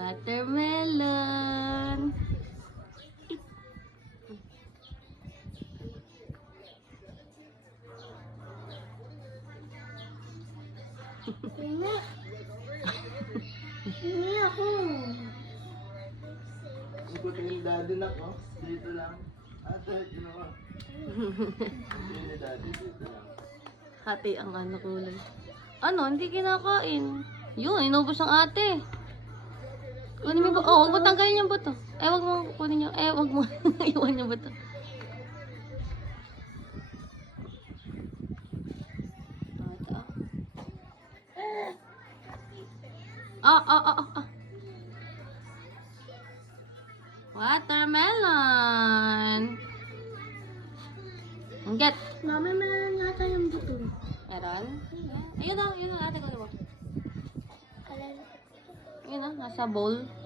Watermelon. Tingnan. Tingnan ako. Ikutin yung daddy na ko. Dito lang. Ate, ginawa. Ikutin yung daddy dito lang. Hati ang ano kulay. Ano, hindi kinakain. Yun, inubos ng ate. Kunin mo ba? Oh, huwag mo tanggalin yung buto. Huwag mo kunin yung, huwag mo iwan yung buto. Oh. Watermelon. Get. Mama, meron yata yung buto. Meron? Ayun na, ate ko. Alala. Ayun na, nasa bowl.